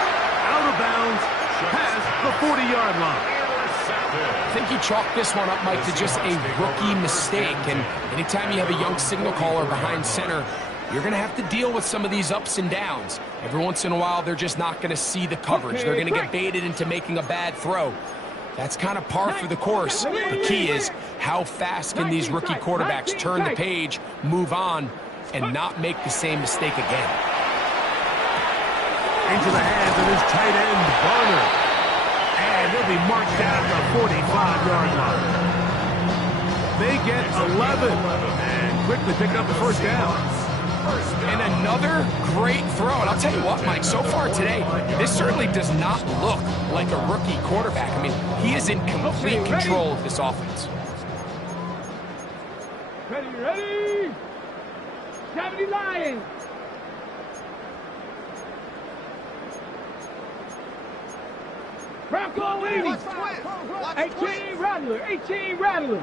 Out of bounds, past the 40-yard line. I think he chalked this one up, Mike, to just a rookie mistake. And anytime you have a young signal caller behind center, you're going to have to deal with some of these ups and downs. Every once in a while, they're just not going to see the coverage. They're going to get baited into making a bad throw. That's kind of par for the course. The key is how fast can these rookie quarterbacks turn the page, move on, and not make the same mistake again. Into the hands of his tight end, Barner. And he'll be marked down the 45-yard line. They get 11 and quickly pick up the first down. And another great throw. And I'll tell you what, Mike, so far today, this certainly does not look like a rookie quarterback. I mean, he is in complete control of this offense. Ready. 70 Lions. Bronco 80. 18 Rattler. 18 Rattler.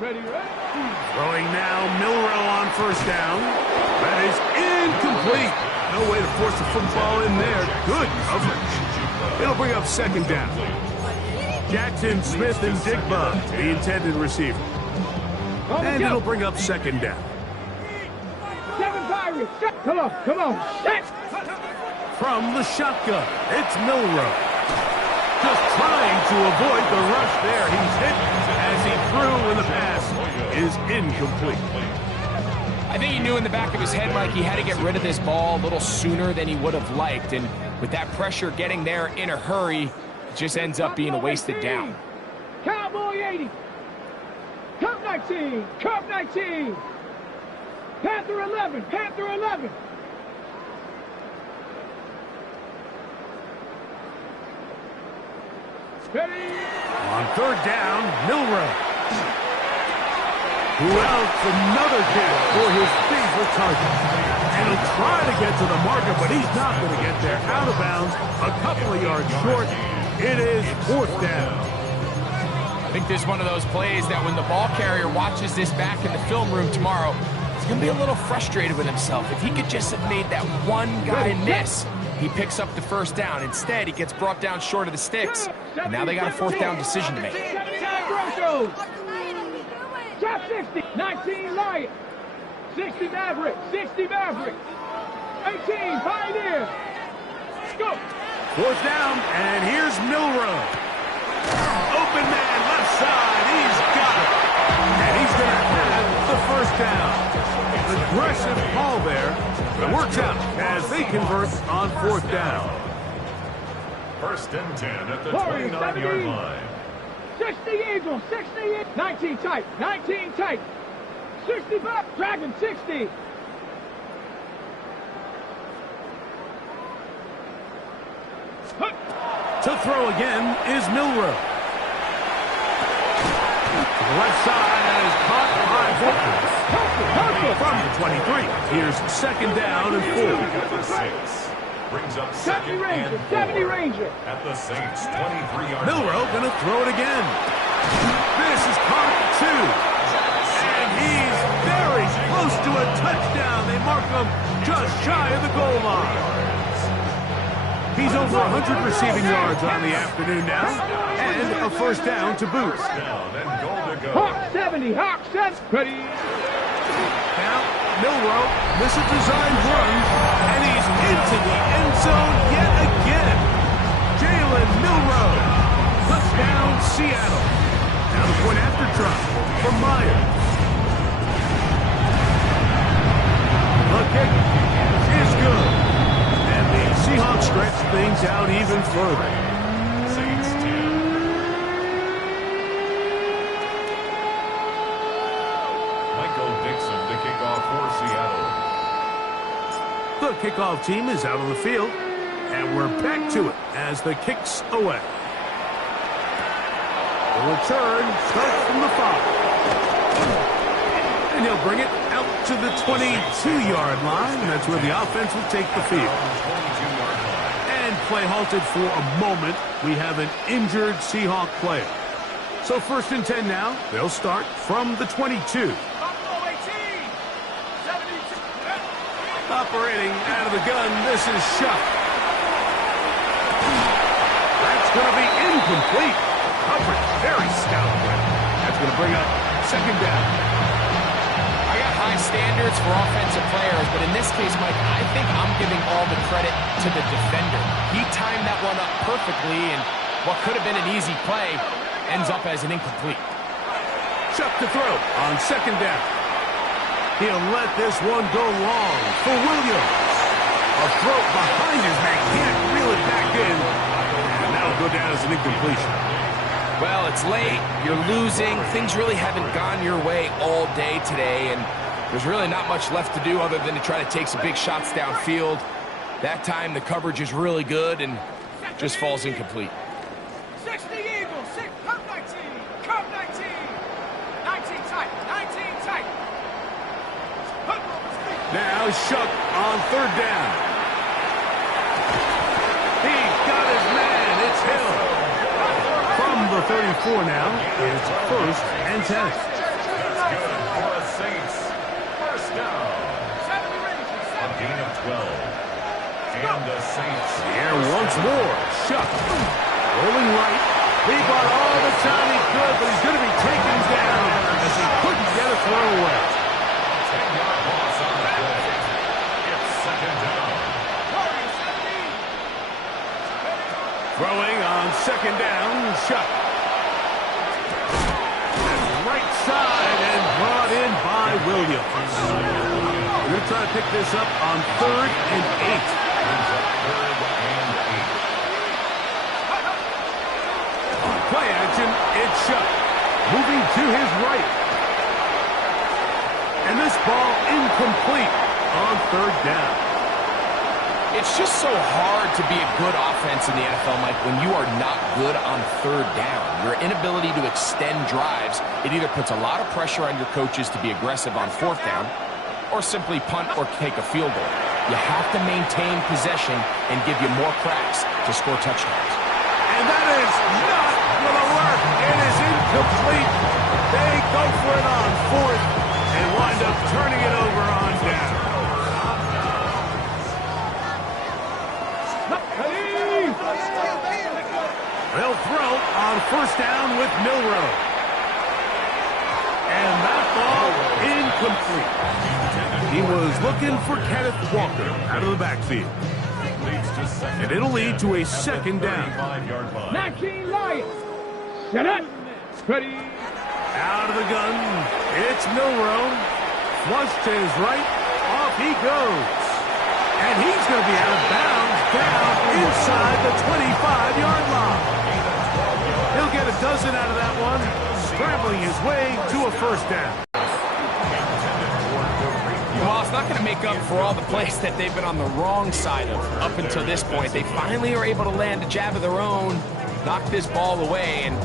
Ready. Throwing now, Milroe on first down. That is incomplete. No way to force the football in there. Good coverage. It'll bring up second down. Jackson Smith and Digba, the intended receiver. And it'll bring up second down. 7 Pirates. Come on. Set. From the shotgun, it's Milroe. Just trying to avoid the rush there. He's hit as he threw, and the pass is incomplete. I think he knew in the back of his head, Mike, he had to get rid of this ball a little sooner than he would have liked. And with that pressure getting there in a hurry, it just ends up being a wasted down. Cowboy 80. Cup 19. Panther 11. Ready. On third down, Milroe. Who else? Another catch for his favorite target. And he'll try to get to the marker, but he's not going to get there. Out of bounds, a couple of yards short. It is fourth down. I think this is one of those plays that when the ball carrier watches this back in the film room tomorrow, he's going to be a little frustrated with himself. If he could just have made that one guy miss, he picks up the first down. Instead, he gets brought down short of the sticks. And now they got a fourth down decision to make. 79 Broncos. Top 60. 19 Lions. 60 Maverick. 18 Pioneers. Go. Fourth down, and here's Milroe. Open man, left side. He's got it. And he's going to have the first down. Aggressive call there. It works out as they convert on fourth down. First and 10 at the 29-yard line. 60 Eagles, 60, 19 tight, 65, Dragon 60. To throw again is Milroe. To the left side, and is caught by Hawkins. From the 23, here's second down and 4. Brings up second and 4 70 Ranger. At the Saints 23-yard line. Milroe going to throw it again. This is caught at 2. And he's very close close to a touchdown. They mark him just shy of the goal line. He's over 100 receiving yards on the afternoon now, and a first down to boot. Down and goal to go. Hawk 70, Hawk 7. Ready. Now, Milroe misses a designed run, and he's into the end zone yet again. Jalen Milroe, touchdown Seattle. Now the point after try from Myers. The kick is good. And the Seahawks stretch things out even further. Saints 10. Michael Dixon to kick off for Seattle. The kickoff team is out on the field, and we're back to it as the kick's away. The return starts from the 5. And he'll bring it out to the 22-yard line. That's where the offense will take the field. And play halted for a moment. We have an injured Seahawk player. So 1st and 10 now. They'll start from the 22. Operating out of the gun, this is Shuck. That's going to be incomplete. Coverage very stout there. That's going to bring up 2nd down. I got high standards for offensive players, but in this case, Mike, I think I'm giving all the credit to the defender. He timed that one up perfectly, and what could have been an easy play ends up as an incomplete. Shuck to throw on 2nd down. He'll let this one go long for Williams. A throw behind his man. Can't reel it back in. And that'll go down as an incompletion. Well, it's late. You're losing. Things really haven't gone your way all day today, and there's really not much left to do other than to try to take some big shots downfield. That time, the coverage is really good and just falls incomplete. 60 Eagles, 6, come 19, come 19. 19 tight, 19 tight. Now Shuck on 3rd down. He got his man. It's Hill. From the 34 now, it's 1st and 10. That's good for the Saints. First down. A gain of 12. And the Saints. The air once more. Shuck. Rolling right. He bought all the time he could, but he's going to be taken down as he couldn't get a throw away. 10-yard loss on the play. It's 2nd down. Throwing on 2nd down. Shuck. Right side and brought in by Williams. We're going to try to pick this up on 3rd and 8. On play action, it's Shuck. Moving to his right. And this ball incomplete on 3rd down. It's just so hard to be a good offense in the NFL, Mike, when you are not good on 3rd down. Your inability to extend drives, it either puts a lot of pressure on your coaches to be aggressive on 4th down or simply punt or take a field goal. You have to maintain possession and give you more cracks to score touchdowns. And that is not going to work. It is incomplete. They go for it on 4th and wind up turning it over on down. They'll throw on 1st down with Milroe. And that ball incomplete. He was looking for Kenneth Walker out of the backfield. And it'll lead to a 2nd down. 19 Lions. Set up. Ready. Out of the gun. It's Milroe. Flush to his right. Off he goes. And he's going to be out of bounds down inside the 25-yard line. He'll get a dozen out of that one, scrambling his way to a 1st down. Well, it's not going to make up for all the plays that they've been on the wrong side of up until this point. They finally are able to land a jab of their own, knock this ball away, and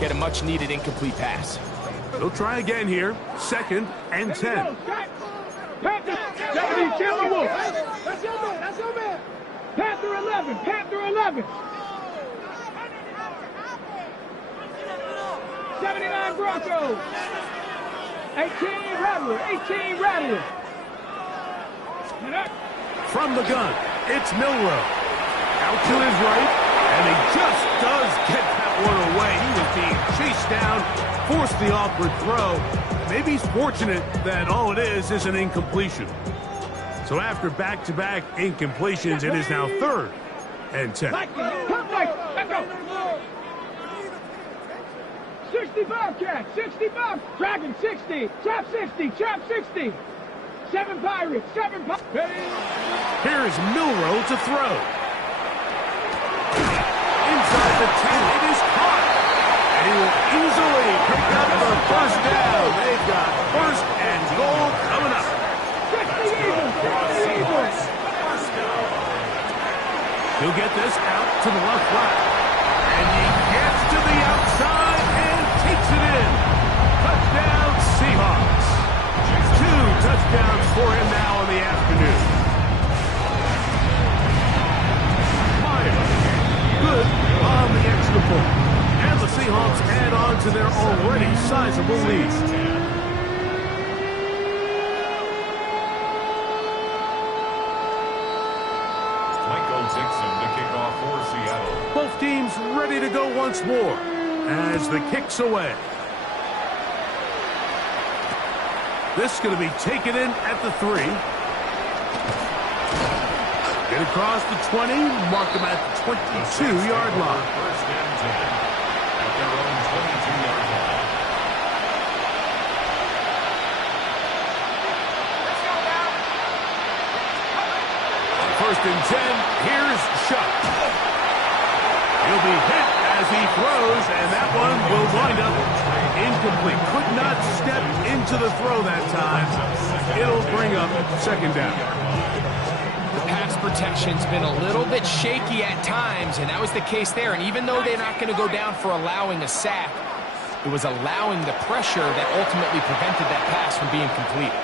get a much-needed incomplete pass. They'll try again here, 2nd and 10. Panther 70, Timberwolves. That's your man. That's your man. Panther 11. Panther 11. 79 Broncos. 18 Rattler, 18 Rattler. From the gun, it's Milroe. Out to his right, and he just does get that one away. He was being chased down, forced the awkward throw. Maybe he's fortunate that all it is an incompletion. So after back-to-back incompletions, it is now 3rd and 10. Come, Mike, let's go. 60 Bobcat, 60 Bob. Dragon 60, trap 60, trap 60. 7 Pirates, 7 Pirates. Here's Milroe to throw. Inside the 10, it is caught. And he will easily pick up the first down. They've got 1st and goal coming up. 60 Eagles, 60 Eagles. He'll get this out to the left flat. And he gets to the outside and takes it in. Touchdown, Seahawks. 2 touchdowns for him now in the afternoon. Myers, good on the extra point. And the Seahawks add on to their already sizable lead. Both teams ready to go once more as the kick's away. This is going to be taken in at the 3. Get across the 20, mark them at the 22-yard line. 1st and 10 at their own 22-yard line. On 1st and 10, here's Shuck. He'll be hit as he throws, and that one will wind up incomplete. Could not step into the throw that time. It'll bring up 2nd down. The pass protection's been a little bit shaky at times, and that was the case there. And even though they're not going to go down for allowing a sack, it was allowing the pressure that ultimately prevented that pass from being complete.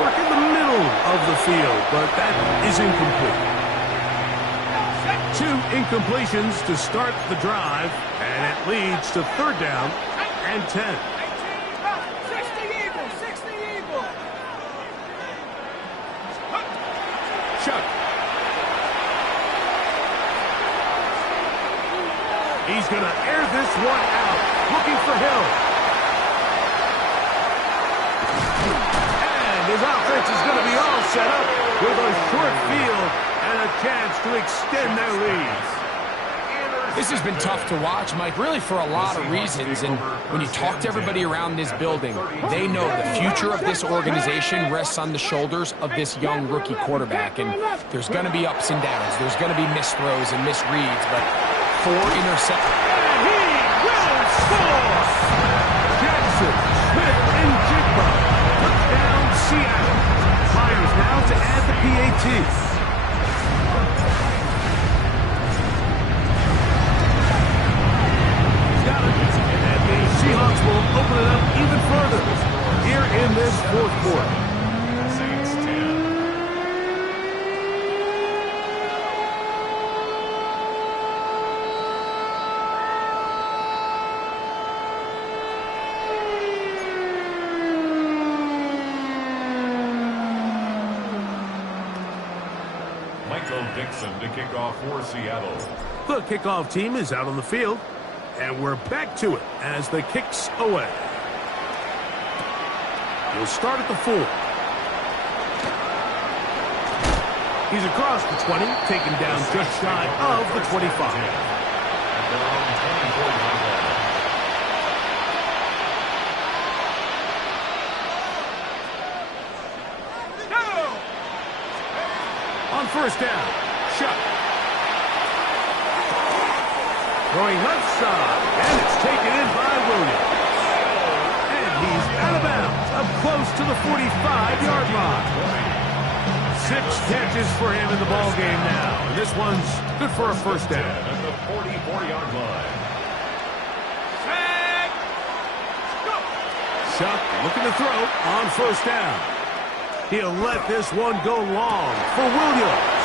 Work in the middle of the field, but that is incomplete. 2 incompletions to start the drive, and it leads to 3rd down and 10. 60 Eagles, 60 Eagles. Chuck. He's going to air this one out, looking for Hill. And his offense is going to be all set up with a short field and a chance to extend their lead. This has been tough to watch, Mike, really for a lot of reasons. And when you talk to everybody around this building, they know the future of this organization rests on the shoulders of this young rookie quarterback. And there's going to be ups and downs. There's going to be missed throws and misreads, but 4 interceptions. And he will score! Jackson, Smith, and Jigba. Touchdown, Seattle. Myers now to add the PAT. Seahawks will open it up even further here in this 4th quarter. Saints 10. Michael Dixon to kick off for Seattle. The kickoff team is out on the field, and we're back to it as the kick's away. We'll start at the 4. He's across the 20, taken down just shy of the 25. At their own 24-yard line. On 1st down, Shuck. Throwing left side, and it's taken in by Williams. And he's out of bounds, up close to the 45-yard line. 6 catches for him in the ballgame now. And this one's good for a 1st down. At the 44-yard line. Shuck looking to throw on 1st down. He'll let this one go long for Williams.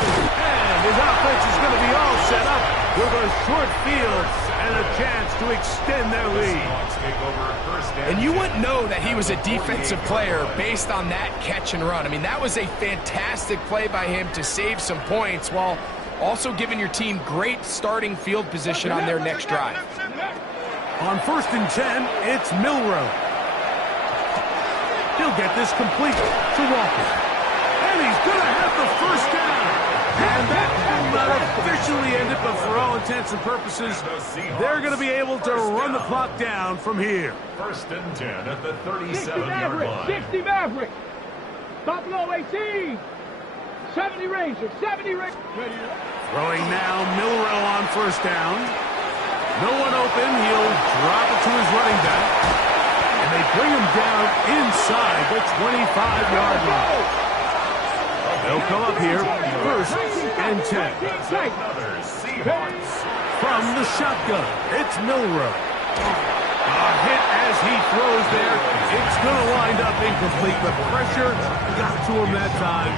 And his offense is going to be all set up with a short field and a chance to extend their lead. Seahawks take over first down. And you wouldn't know that he was a defensive player based on that catch and run. I mean, that was a fantastic play by him to save some points while also giving your team great starting field position on their next drive. On 1st and 10, it's Milroe. He'll get this complete to Walker. And he's going to have the first down. And that will not officially end it, but for all intents and purposes, they're going to be able to run the clock down from here. 1st and 10 at the 60 37-yard Maverick, line. 60 Maverick. Buffalo 18. 70 Rangers, 70 Rangers. Throwing now, Milroe on 1st down. No one open. He'll drop it to his running back. And they bring him down inside the 25-yard line. They'll come up here, 1st and 10. Another Seahawks. From the shotgun, it's Milroe. A hit as he throws there. It's going to wind up incomplete. The pressure got to him that time,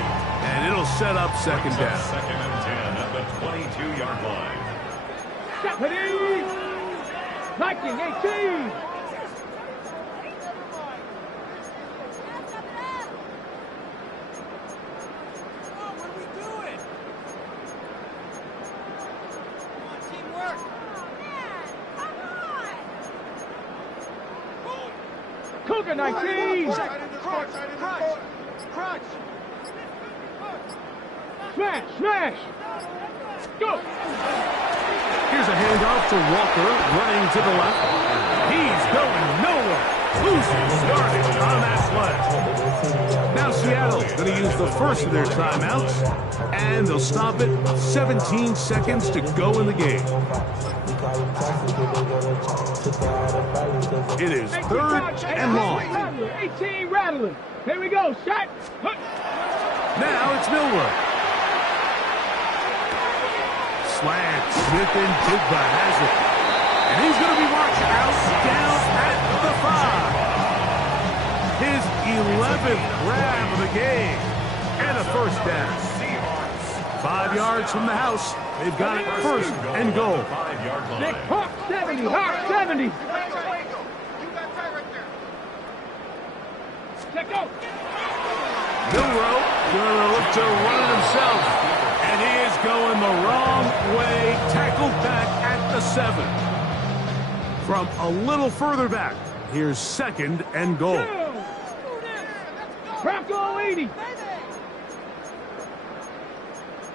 and it'll set up 2nd down. 2nd and 10 at the 22-yard line. Stephanie! Viking 18. Cougar 19. Crunch. Smash, smash. Go. Here's a handoff to Walker, running to the left. He's going nowhere. Losing starting on that play. Now Seattle's going to use the first of their timeouts, and they'll stop it 17 seconds to go in the game. It is 3rd and long. 18 rattling. Here we go. Shot. Now it's Milroe. Slant. Smith and Jigba has it. And he's going to be marched out down at the 5. His 11th grab of the game. And a 1st down. 5 yards from the house. They've got it 1st and goal. 5-yard line. Nick Hawk 70. Hawk 70. Let go. Milroe going to look to run it himself. And he is going the wrong way. Tackled back at the 7. From a little further back, here's 2nd and goal. Bronco 80.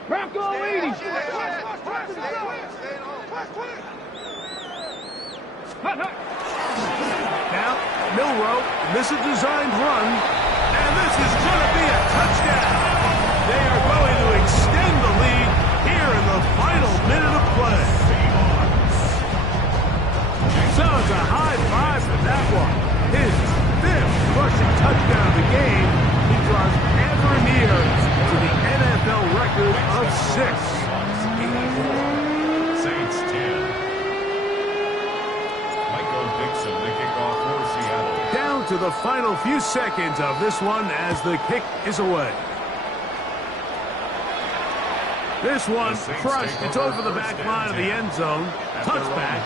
Bronco 80. Now, Milroe, this is a designed run, and this is going to be a touchdown. They are going to extend the lead here in the final minute of play. So it's a high 5 for that one. His 5th rushing touchdown of the game. He draws ever near to the NFL record of 6. Saints 10. Michael Dixon, the kickoff for Seattle. Down to the final few seconds of this one as the kick is away. This one crushed. It's over the back line of the end zone. Touchback.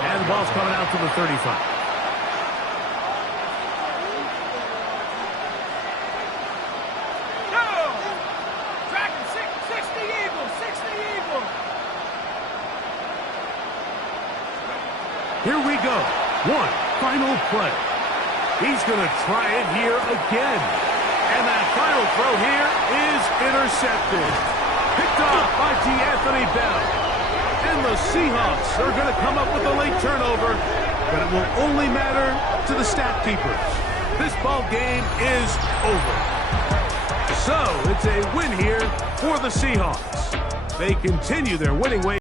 And the ball's coming out to the 35. Here we go. One final play. He's going to try it here again. And that final throw here is intercepted. Picked off by D'Anthony Bell. And the Seahawks are going to come up with a late turnover, but it will only matter to the stat keepers. This ball game is over. So it's a win here for the Seahawks. They continue their winning way.